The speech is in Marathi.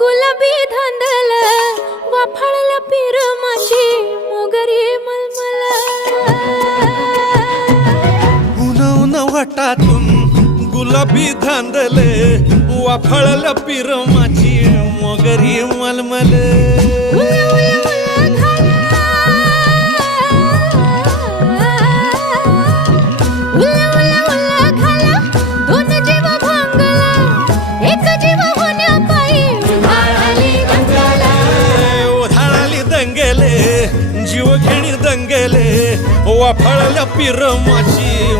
गुलाबी धांदल वाफाळल्या पिरमाची मोगरी मलमल. उन उन वाटातून गुलाबी धांदले वाफळलं पिरमाची मगरी मलमल. उला दंगेले जीव घेणी दंगेले वाफळल्या पिरमाची